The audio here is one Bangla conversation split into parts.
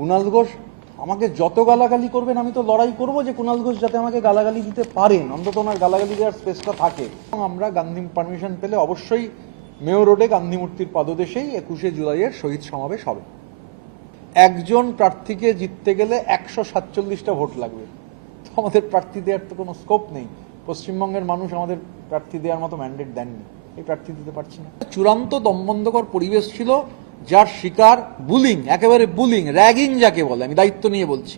কুণাল ঘোষ আমাকে যত গালাগালি করবেন আমি তো লড়াই করব যে কুণাল ঘোষ যাতে আমাকে গালাগালি দিতে পারেন, অন্তত ওনার গালাগালি দেওয়ার স্পেসটা থাকে। আমরা গান্ধী পারমিশন পেলে অবশ্যই মেয়র রোডে গান্ধী মূর্তির পাদদেশেই 21শে জুলাইয়ের শহীদ সমাবেশ হবে। একজন প্রার্থীকে জিততে গেলে 147টা ভোট লাগবে। তো আমাদের প্রার্থী দেওয়ার তো কোনো স্কোপ নেই। পশ্চিমবঙ্গের মানুষ আমাদের প্রার্থী দেওয়ার মতো ম্যান্ডেট দেননি, এই প্রার্থী দিতে পারছি না। চূড়ান্ত দমবন্ধকর পরিবেশ ছিল, যার শিকার বুলিং, একেবারে বুলিং, র্যাগিং যাকে বলে, আমি দায়িত্ব নিয়ে বলছি।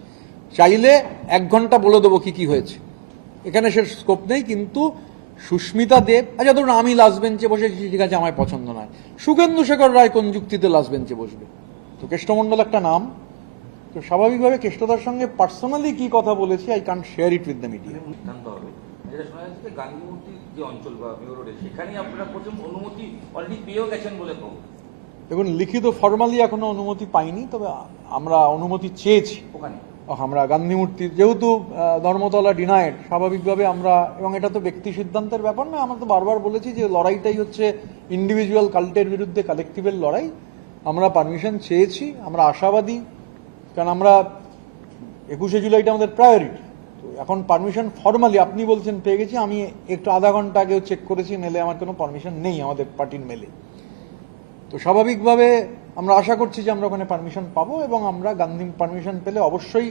চাইলে 1 ঘন্টা বলে দেবো কি কি হয়েছে, এখানে সে স্কোপ নেই। কিন্তু সুস্মিতা দেব, আচ্ছা ধরুন আমি লাস্ট বেঞ্চে বসেছি, ঠিক আছে, আমার পছন্দ নয়। শুভেন্দু শেখর রায় কোন যুক্তিতে লাস্ট বেঞ্চে বসবে? তো কেষ্টমণ্ডল একটা নাম, তো স্বাভাবিকভাবে কেষ্টদার সঙ্গে পার্সোনালি কি কথা বলেছি, I can't share it with the media. যেটা শোনা যাচ্ছে যে গান্ধী মূর্তির যে অঞ্চল বা মেয়র রোডে, সেখানেই আপনারা প্রথম অনুমতি অলরেডি পেয়েও গেছেন বলে খবর। দেখুন, লিখিত ফর্মালি এখনো অনুমতি পাইনি, তবে আমরা অনুমতি চেয়েছি ওখানে। আমরা গান্ধী মূর্তি যেহেতু ধর্মতলা ডিনায়েড, স্বাভাবিকভাবে আমরা, এবং এটা তো ব্যক্তি সিদ্ধান্তের ব্যাপার না, আমরা তো বারবার বলেছি যে লড়াইটাই হচ্ছে ইন্ডিভিজুয়াল কাল্টের বিরুদ্ধে কালেকটিভের লড়াই। আমরা পারমিশন চেয়েছি, আমরা আশাবাদী, কারণ আমরা 21শে জুলাইটা আমাদের প্রায়োরিটি। তো এখন পারমিশন ফর্মালি আপনি বলছেন পেয়ে গেছি, আমি একটু আধা ঘন্টা আগেও চেক করেছি, মেলে আমার কোনো পারমিশন নেই আমাদের পার্টির মেলে। তো স্বাভাবিকভাবে আমরা আশা করছি যে আমরা ওখানে পারমিশন পাবো, এবং আমরা গান্ধী পারমিশন পেলে অবশ্যই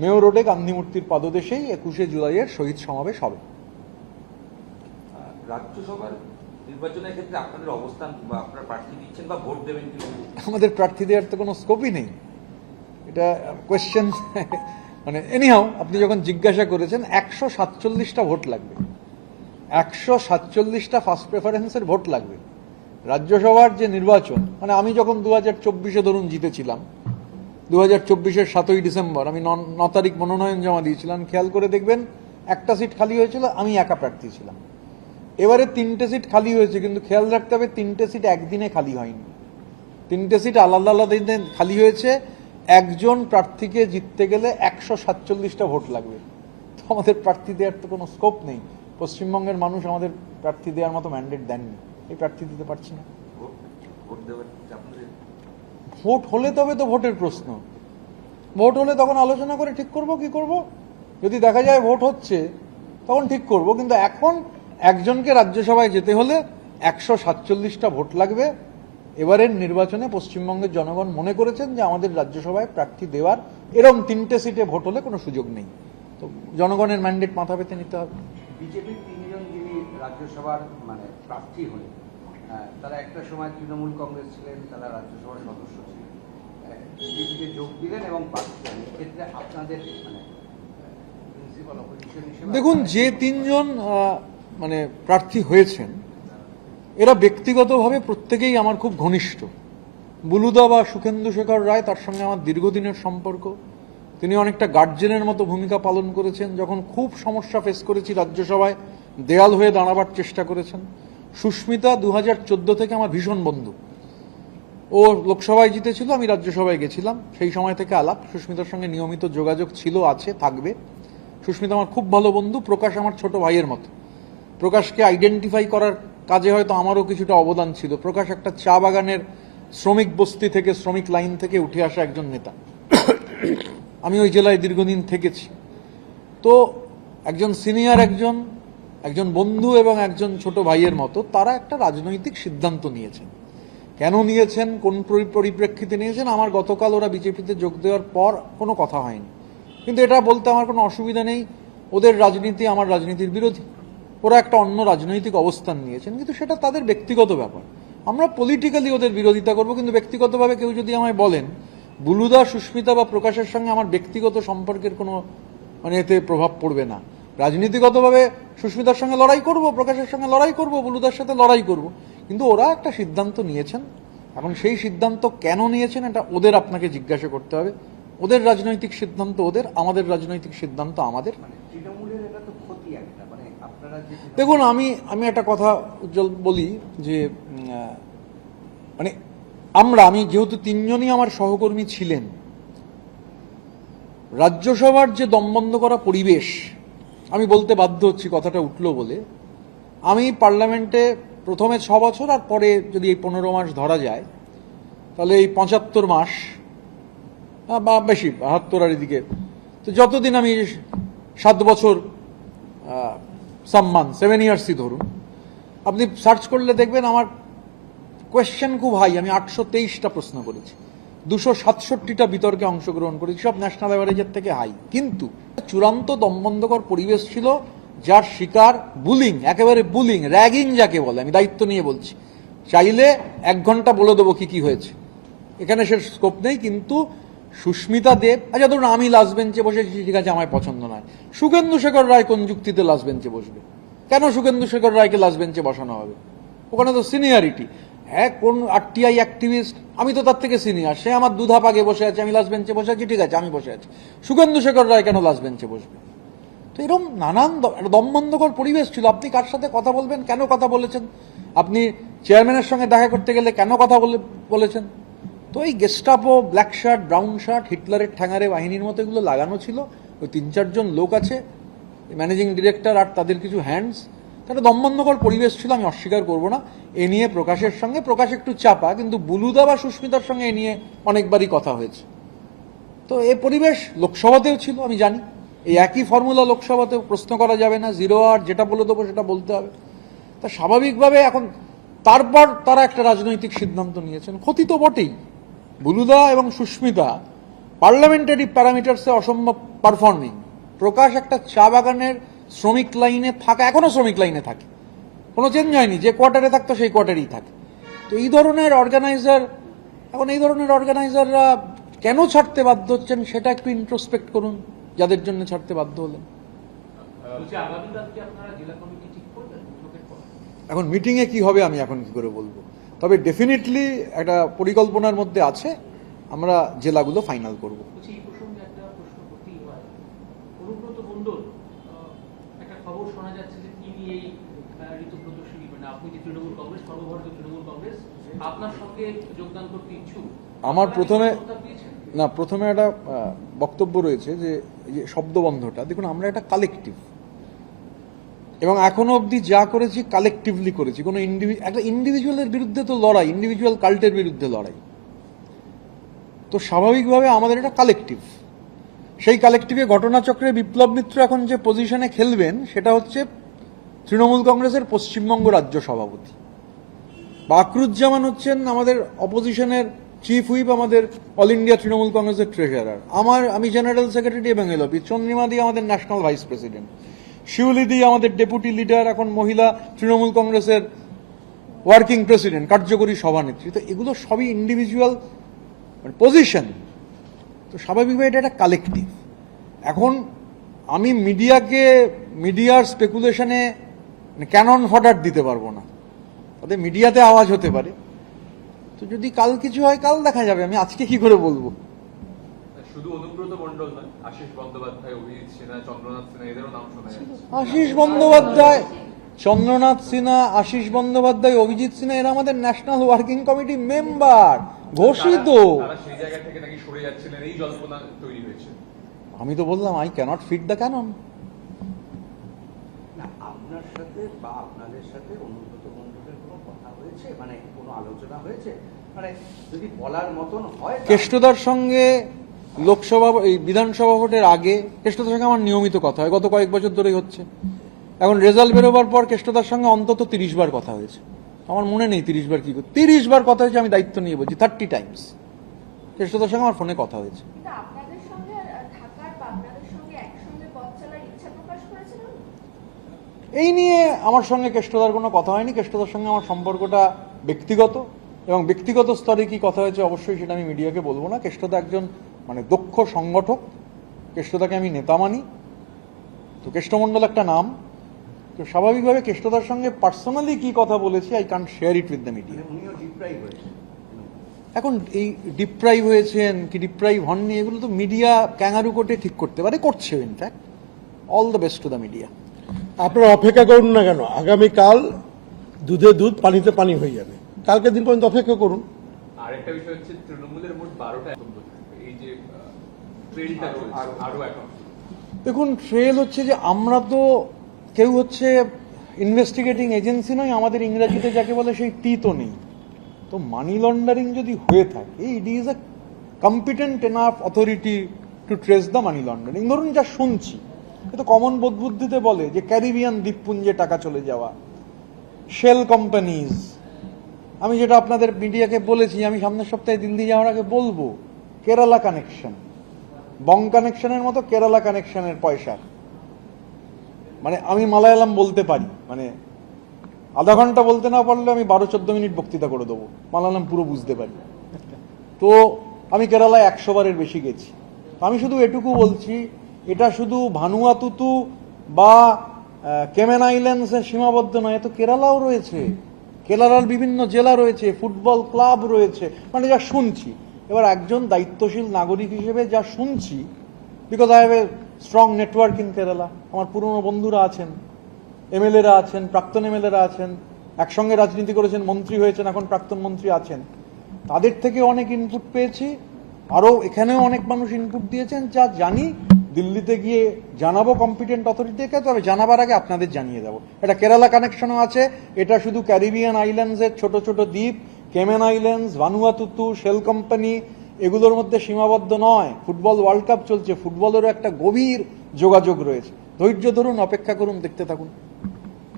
মেয়র রোডে গান্ধী মূর্তির পাদদেশেই 21শে জুলাইয়ের শহীদ সমাবেশ হবে। রাজ্যসভার নির্বাচনের ক্ষেত্রে আপনাদের অবস্থান বা আপনারা প্রার্থী দিচ্ছেন বা ভোট দেবেন কি? আমাদের প্রার্থী দেওয়ার তো কোনো স্কোপই নেই, এটা কোয়েশ্চেন। মানে এনিহাও আপনি যখন জিজ্ঞাসা করেছেন, 147টা ভোট লাগবে, 147টা ফার্স্ট প্রেফারেন্সের ভোট লাগবে। রাজ্যসভার যে নির্বাচন, মানে আমি যখন 2024-এ ধরুন জিতেছিলাম, 2024-এর 7ই ডিসেম্বর আমি 9 তারিখ মনোনয়ন জমা দিয়েছিলাম, খেয়াল করে দেখবেন একটা সিট খালি হয়েছিল, আমি একা প্রার্থী ছিলাম। এবারে 3টে সিট খালি হয়েছে, কিন্তু খেয়াল রাখতে হবে 3টে সিট একদিনে খালি হয়নি, 3টে সিট আলাদা আলাদা দিনে খালি হয়েছে। একজন প্রার্থীকে জিততে গেলে 147টা ভোট লাগবে। তো আমাদের প্রার্থী দেওয়ার তো কোনো স্কোপ নেই। পশ্চিমবঙ্গের মানুষ আমাদের প্রার্থী দেওয়ার মতো ম্যান্ডেট দেননি, এই প্রার্থী দিতে পারছি না। ভোট হলে তবে তো ভোটের প্রশ্ন, ভোট হলে তখন আলোচনা করে ঠিক করব কি করব। যদি দেখা যায় ভোট হচ্ছে তখন ঠিক করব, কিন্তু এখন একজনকে রাজ্যসভায় যেতে হলে 147টা ভোট লাগবে। এবারের নির্বাচনে পশ্চিমবঙ্গের জনগণ মনে করেছেন যে আমাদের রাজ্যসভায় প্রার্থী দেওয়ার এরকম 3টে সিটে ভোট হলে কোনো সুযোগ নেই। তো জনগণের ম্যান্ডেট মাথা পেতে নিতে হবে। বিজেপির 3জন যিনি রাজ্যসভার মানে প্রার্থী হলেন, তারা একটা সময় তৃণমূল কংগ্রেস ছিলেন, তারা রাজ্যসভার সদস্য ছিলেন, বিজেপিতে যোগ দিলেন এবং প্রার্থী হলেন। এক্ষেত্রে আপনাদের মানে প্রিন্সিপাল অপোজিশন হিসেবে দেখুন, যে 3জন মানে প্রার্থী হয়েছেন, এরা ব্যক্তিগতভাবে প্রত্যেকেই আমার খুব ঘনিষ্ঠ। বুলুদা বা সুখেন্দু শেখর রায়, তার সঙ্গে আমার দীর্ঘদিনের সম্পর্ক। তিনি অনেকটা গার্জেনের মতো ভূমিকা পালন করেছেন, যখন খুব সমস্যা ফেস করেছি রাজ্যসভায় দেয়াল হয়ে দাঁড়াবার চেষ্টা করেছেন। সুস্মিতা 2014 থেকে আমার ভীষণ বন্ধু, ও লোকসভায় জিতেছিল, আমি রাজ্যসভায় গেছিলাম, সেই সময় থেকে আলাপ। সুস্মিতার সঙ্গে নিয়মিত যোগাযোগ ছিল, আছে, থাকবে। সুস্মিতা আমার খুব ভালো বন্ধু। প্রকাশ আমার ছোট ভাইয়ের মতো। প্রকাশকে আইডেন্টিফাই করার কাজে হয়তো আমারও কিছুটা অবদান ছিল। প্রকাশ একটা চা বাগানের শ্রমিক বস্তি থেকে, শ্রমিক লাইন থেকে উঠে আসা একজন নেতা। আমি ওই জেলায় দীর্ঘদিন থেকেছি। তো একজন সিনিয়র, একজন বন্ধু এবং একজন ছোট ভাইয়ের মতো, তারা একটা রাজনৈতিক সিদ্ধান্ত নিয়েছেন। কেন নিয়েছেন, কোন পরিপ্রেক্ষিতে নিয়েছেন, আমার গতকাল ওরা বিজেপিতে যোগ দেওয়ার পর কোনো কথা হয়নি। কিন্তু এটা বলতে আমার কোনো অসুবিধা নেই, ওদের রাজনীতি আমার রাজনীতির বিরোধী, ওরা একটা অন্য রাজনৈতিক অবস্থান নিয়েছেন, কিন্তু সেটা তাদের ব্যক্তিগত ব্যাপার। আমরা পলিটিক্যালি ওদের বিরোধিতা করব, কিন্তু ব্যক্তিগতভাবে কেউ যদি আমায় বলেন, বুলুদা, সুস্মিতা বা প্রকাশের সঙ্গে আমার ব্যক্তিগত সম্পর্কের কোনো মানে এতে প্রভাব পড়বে না। রাজনীতিগতভাবে সুস্মিতার সঙ্গে লড়াই করব, প্রকাশের সঙ্গে লড়াই করব, বুলুদার সাথে লড়াই করব, কিন্তু ওরা একটা সিদ্ধান্ত নিয়েছেন। এখন সেই সিদ্ধান্ত কেন নিয়েছেন, এটা ওদের আপনাকে জিজ্ঞাসা করতে হবে। ওদের রাজনৈতিক সিদ্ধান্ত ওদের, আমাদের রাজনৈতিক সিদ্ধান্ত আমাদের। তৃণমূলের এটা তো ক্ষতি একটা, মানে আপনারা যে দেখুন, আমি একটা কথা উজ্জ্বল বলি যে মানে আমি যেহেতু 3জনই আমার সহকর্মী ছিলেন, রাজ্যসভার যে দমবন্ধ করা পরিবেশ, আমি বলতে বাধ্য হচ্ছি, কথাটা উঠলো বলে। আমি পার্লামেন্টে প্রথমে 6 বছর, আর পরে যদি এই 15 মাস ধরা যায়, তাহলে এই 75 মাস বা বেশি 72 আর এদিকে। তো যতদিন আমি 7 বছর সম্মান 7 ইয়ার্সই ধরুন, আপনি সার্চ করলে দেখবেন আমার কোয়েশ্চেন খুব হাই। আমি 823টা প্রশ্ন করেছি, 267টা বিতর্কে অংশগ্রহণ করেছি, সব ন্যাশনাল অ্যাভারেজের থেকে হাই। কিন্তু চূড়ান্ত দমবন্ধকর পরিবেশ ছিল, যার শিকার বুলিং, একেবারে বুলিং, র্যাগিং যাকে বলে, আমি দায়িত্ব নিয়ে বলছি। চাইলে 1 ঘন্টা বলে দেবো কি কি হয়েছে, এখানে সে স্কোপ নেই। কিন্তু সুস্মিতা দেব, আচ্ছা ধরুন আমি লাস্ট বেঞ্চে বসেছি, ঠিক আছে, আমার পছন্দ নয়। শুভেন্দু শেখর রায় কোন যুক্তিতে লাস্ট বেঞ্চে বসবে? কেন শুভেন্দু শেখর রায়কে লাস্ট বেঞ্চে বসানো হবে? ওখানে তো সিনিয়রিটি। হ্যাঁ, কোন আরটিআই অ্যাক্টিভিস্ট, আমি তো তার থেকে সিনিয়র, সে আমার দুধাপ আগে বসে আছে, আমি লাস্ট বেঞ্চে বসে আছি, ঠিক আছে, আমি বসে আছি। শুভেন্দু শেখর রায় কেন লাস্ট বেঞ্চে বসবে? তো এরকম নানান দমবন্ধকর পরিবেশ ছিল। আপনি কার সাথে কথা বলবেন, কেন কথা বলেছেন, আপনি চেয়ারম্যানের সঙ্গে দেখা করতে গেলে কেন কথা বলেছেন। তো এই Gestapo, black shirt, brown shirt, হিটলারের ঠ্যাঙারে বাহিনীর মতো এগুলো লাগানো ছিল। ওই 3-4 জন লোক আছে, ম্যানেজিং ডিরেক্টর আর তাদের কিছু হ্যান্ডস। একটা দমবন্ধকর পরিবেশ ছিল, আমি অস্বীকার করব না। এ নিয়ে প্রকাশের সঙ্গে, প্রকাশ একটু চাপা, কিন্তু বুলুদা বা সুস্মিতার সঙ্গে এ নিয়ে অনেকবারই কথা হয়েছে। তো এই পরিবেশ লোকসভাতেও ছিল, আমি জানি। এই একই ফর্মুলা লোকসভাতেও, প্রশ্ন করা যাবে না, 0 আর যেটা বলে দেবো সেটা বলতে হবে। তা স্বাভাবিকভাবে এখন তারপর তারা একটা রাজনৈতিক সিদ্ধান্ত নিয়েছেন। ক্ষতি তো বটেই। বুলুদা এবং সুস্মিতা পার্লামেন্টারি প্যারামিটার্সে অসম্ভব পারফর্মিং। প্রকাশ একটা চা বাগানের শ্রমিক লাইনে থাকা, এখনো শ্রমিক লাইনে থাকে, কোনো চেঞ্জ হয়নি, যে কোয়ার্টারে থাকতো সেই কোয়ার্টারেই থাকে। তো এই ধরনের অর্গানাইজার, এখন এই ধরনের অর্গানাইজাররা কেন ছাড়তে বাধ্য হচ্ছেন সেটা একটু ইন্ট্রোস্পেক্ট করুন, যাদের জন্য ছাড়তে বাধ্য হলেন। এখন মিটিংয়ে কি হবে আমি এখন কি করে বলবো, তবে ডেফিনেটলি একটা পরিকল্পনার মধ্যে আছে, আমরা জেলাগুলো ফাইনাল করব। এই প্রসঙ্গে একটা প্রশ্ন করতেই হয়। অনুব্রত মণ্ডল, একটা খবর শোনা যাচ্ছে যে তিনি এই ঋতুব্রত সিঁড়ি, মানে আপনি যে তৃণমূল কংগ্রেস, সর্বভারতীয় তৃণমূল কংগ্রেস, আপনার সঙ্গে যোগদান করতে ইচ্ছুক। আমার প্রথমে একটা বক্তব্য রয়েছে যে এই যে শব্দবন্ধটা, দেখুন আমরা একটা কালেকটিভ, এবং এখনো অবধি যা করেছি কালেকটিভলি করেছি। কোনো একটা ইন্ডিভিজুয়ালের বিরুদ্ধে তো লড়াই, ইন্ডিভিজুয়াল কাল্টের বিরুদ্ধে লড়াই, তো স্বাভাবিকভাবে আমাদের এটা কালেকটিভ। সেই কালেকটিভে ঘটনাচক্রে বিপ্লব মিত্র এখন যে পজিশনে খেলবেন সেটা হচ্ছে তৃণমূল কংগ্রেসের পশ্চিমবঙ্গ রাজ্য সভাপতি। বাকরুজ্জামান হচ্ছেন আমাদের অপোজিশনের চিফ হুইপ, আমাদের অল ইন্ডিয়া তৃণমূল কংগ্রেসের ট্রেজারার। আমি জেনারেল সেক্রেটারি এবং এলপি। চন্দ্রিমা দি আমাদের ন্যাশনাল ভাইস প্রেসিডেন্ট। শিউলি দি আমাদের ডেপুটি লিডার, এখন মহিলা তৃণমূল কংগ্রেসের ওয়ার্কিং প্রেসিডেন্ট, কার্যকরী সভানেত্রী। তো এগুলো সবই ইন্ডিভিজুয়াল পজিশন, তো স্বাভাবিকভাবে এটা একটা কালেকটিভ। এখন আমি মিডিয়ার স্পেকুলেশনে ক্যানন ফডার দিতে পারবো না, তাদের মিডিয়াতে আওয়াজ হতে পারে। তো যদি কাল কিছু হয় কাল দেখা যাবে, আমি আজকে কি করে বলবো। শুধু অনুব্রত মণ্ডল নয়, আশিস বন্দ্যোপাধ্যায়, অভিজিৎ সিনহা, চন্দ্রনাথ সিনহা, এদেরও নাম শোনা যাচ্ছে। আশিস বন্দ্যোপাধ্যায়, চন্দ্রনাথ সিনহা, আশিস বন্দ্যোপাধ্যায়, অভিজিৎ সিনহা, এরা আমাদের ন্যাশনাল ওয়ার্কিং কমিটি মেম্বার, ঘোষিত। তারা সেই জায়গা থেকে নাকি সরে যাচ্ছিলেন, এই জল্পনা তৈরি হয়েছে। আমি তো বললাম I can't fit the canon. না, আপনার সাথে বা আপনাদের সাথে অনুব্রত মণ্ডলের কোনো কথা হয়েছে, মানে কোনো আলোচনা হয়েছে, মানে যদি বলার মতন হয়? কেষ্টদার সঙ্গে লোকসভা, এই বিধানসভা ভোটের আগে কেষ্টদার সঙ্গে আমার নিয়মিত কথা হয়, গত কয়েক বছর ধরেই হচ্ছে। এখন রেজাল্ট বেরোবার পর কেষ্টদার সঙ্গে অন্তত 30 বার কথা হয়েছে। আমার মনে নেই 30 বার কি, 30 বার কথা হয়েছে, আমি দায়িত্ব নিয়ে বলছি, 30 টাইমস কেষ্টদার সঙ্গে আমার ফোনে কথা হয়েছে। আপনাদের সঙ্গে থাকার বা আপনাদের সঙ্গে একসঙ্গে পথ চলার ইচ্ছা প্রকাশ করেছিলেন? এই নিয়ে আমার সঙ্গে কেষ্টদার কোনো কথা হয়নি। কেষ্টদার সঙ্গে আমার সম্পর্কটা ব্যক্তিগত, এবং ব্যক্তিগত স্তরে কি কথা হয়েছে অবশ্যই সেটা আমি মিডিয়াকে বলবো না। কেষ্টদা একজন দক্ষ সংগঠক, কেষ্টদাকে আমি নেতা মানি। তো কেষ্টমণ্ডল একটা নাম, তো স্বাভাবিকভাবে কেষ্টদার সঙ্গে পার্সোনালি কি কথা বলেছি I can't share it with the media. উনিও ডিপ্রাইভ হয়েছে। এখন এই ডিপ্রাইভ হয়েছেন কি ডিপ্রাইভ হননি, এগুলো তো মিডিয়া ক্যাঙ্গারু কোর্টে ঠিক করতে পারে, করছে। In fact all the best to the media. আপনারা অপেক্ষা করুন না কেন, আগামীকাল দুধে দুধ পানিতে পানি হয়ে যাবে। কালকে দিন পর্যন্ত অপেক্ষা করুন। আরেকটা বিষয় হচ্ছে তৃণমূলের মোট 12টা একাউন্ট, এই যে ট্রেলটা চলছে আরো অ্যাকাউন্ট। দেখুন, ট্রেল হচ্ছে যে আমরা তো কেউ হচ্ছে ইনভেস্টিগেটিং এজেন্সি নয়, আমাদের ইংরেজিতে যাকে বলে সেই টি তো নেই। তো মানি লন্ডারিং যদি হয়ে থাকে, it is a competent enough authority to trace the money laundering. ধরুন যা শুনছি, কিন্তু কমন বোধ বুদ্ধিতে বলে যে ক্যারিবিয়ান দ্বীপপুঞ্জে টাকা চলে যাওয়া, শেল কোম্পানিজ, আমি যেটা আপনাদের মিডিয়াকে বলেছি, আমি সামনের সপ্তাহে দিল্লি যাওয়ার আগে বলবো, কেরালা কানেকশন, বং কানেকশনের মতো কেরালা কানেকশনের পয়সা, মানে আমি মালায়ালাম বলতে পারি, মানে আধা ঘন্টা বলতে না পারলে আমি 12-14 মিনিট বক্তৃতা করে দেবো, মালায়ালাম পুরো বুঝতে পারি। তো আমি কেরালায় 100 বারের বেশি গেছি। আমি শুধু এটুকু বলছি, এটা শুধু ভানুয়াতুতু বা কেমেন আইল্যান্ডসে সীমাবদ্ধ নয়, তো কেরালাও রয়েছে, কেরালার বিভিন্ন জেলা রয়েছে, ফুটবল ক্লাব রয়েছে, মানে যা শুনছি। এবার একজন দায়িত্বশীল নাগরিক হিসেবে যা শুনছি, because I have a strong network in Kerala, আমার পুরনো বন্ধুরা আছেন, এমএলএরা আছেন, প্রাক্তন এমএলএরা আছেন, একসঙ্গে রাজনীতি করেছেন, মন্ত্রী হয়েছেন, এখন প্রাক্তন মন্ত্রী আছেন, তাদের থেকে অনেক ইনপুট পেয়েছি। আরও এখানেও অনেক মানুষ ইনপুট দিয়েছেন, যা জানি দিল্লিতে গিয়ে জানাবো কম্পিটেন্ট অথরিটিকে, তবে জানাবার আগে আপনাদের জানিয়ে দেবো। এটা কেরালা কানেকশনও আছে, এটা শুধু ক্যারিবিয়ান আইল্যান্ডসের ছোট ছোট দ্বীপ, কেমেন আইল্যান্ডস, ভানুয়াতুতু, শেল কোম্পানি, এগুলোর মধ্যে সীমাবদ্ধ নয়। ফুটবল ওয়ার্ল্ড কাপ চলছে, ফুটবলেরও একটা গভীর যোগাযোগ রয়েছে। ধৈর্য ধরুন, অপেক্ষা করুন, দেখতে থাকুন।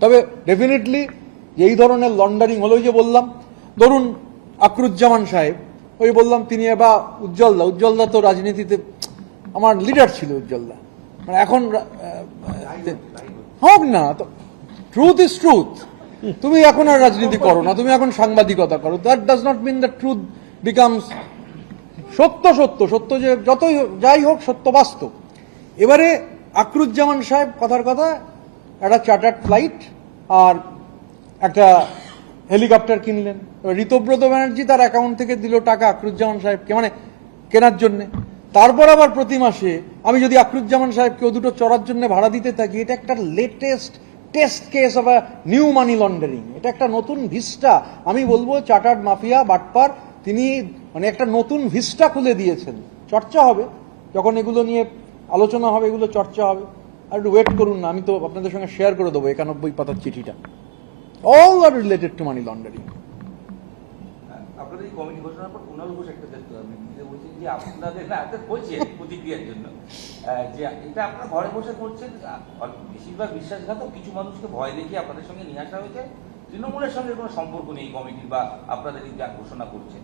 তবে ডেফিনেটলি এই ধরনের লন্ডারিং হলো, ওই যে বললাম, ধরুন আকরুজ্জামান সাহেব, ওই বললাম তিনি, বা উজ্জ্বলদা তো রাজনীতিতে আমার লিডার ছিল, উজ্জ্বলদা, মানে এখন হোক না, তো ট্রুথ ইজ ট্রুথ। তুমি এখন আর রাজনীতি করো না, তুমি এখন সাংবাদিকতা করো, that does not mean the truth becomes সত্য। সত্য যে যতই যাই হোক, সত্য বাস্তব। এবারে আকরুজ্জামান সাহেব কথার কথা একটা চার্টার্ড ফ্লাইট আর একটা হেলিকপ্টার কিনলেন। ঋতব্রত ব্যানার্জি তার অ্যাকাউন্ট থেকে দিল টাকা আকরুজ্জামান সাহেবকে, মানে কেনার জন্য। তারপর আবার প্রতি মাসে আমি যদি আকরুজ্জামান সাহেবকে দুটো চড়ার জন্য ভাড়া দিতে থাকি, এটা একটা latest test case of a new money laundering. এটা একটা নতুন ভিস্টা, আমি বলবো চার্টার্ড মাফিয়া বাটপার তিনি মানে একটা নতুন ভিস্টা খুলে দিয়েছেন। চর্চা হবে, যখন এগুলো নিয়ে আলোচনা হবে, এগুলো চর্চা হবে। আর একটু ওয়েট করুন না, আমি তো আপনাদের সঙ্গে শেয়ার করে দেবো 91 পাতার চিঠিটা। All are related to money laundering. আপনাদের এই কমিটি ঘোষণার পর কুণাল ঘোষ একটা আমি বলছি যে আপনাদের না একটা বলছেন প্রতিক্রিয়ার জন্য যে এটা আপনারা ঘরে বসে করছেন, বেশিরভাগ বিশ্বাসঘাতক কিছু মানুষকে ভয় দেখিয়ে আপনাদের সঙ্গে নিয়ে আসা হয়েছে, তৃণমূলের সঙ্গে কোনো সম্পর্ক নেই কমিটির বা আপনাদের এই যা ঘোষণা করছেন।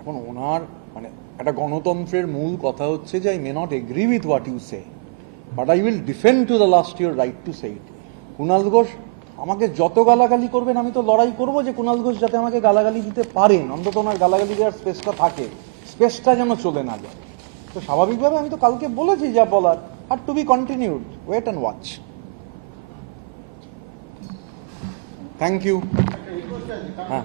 এখন ওনার মানে একটা গণতন্ত্রের মূল কথা হচ্ছে যে I may not agree with what you say, but I will defend to the last your right to say it. Kunal Ghosh আমাকে যত গালাগালি করবেন, আমি তো লড়াই করবো যে কুণাল ঘোষ যাতে আমাকে গালাগালি দিতে পারেন, অন্তত ওনার গালাগালি দেওয়ার স্পেসটা থাকে, স্পেসটা যেন চলে না যায়। তো স্বাভাবিকভাবে আমি তো কালকে বলেছি যা বলার, আর to be continued, wait and watch. Thank you. হ্যাঁ।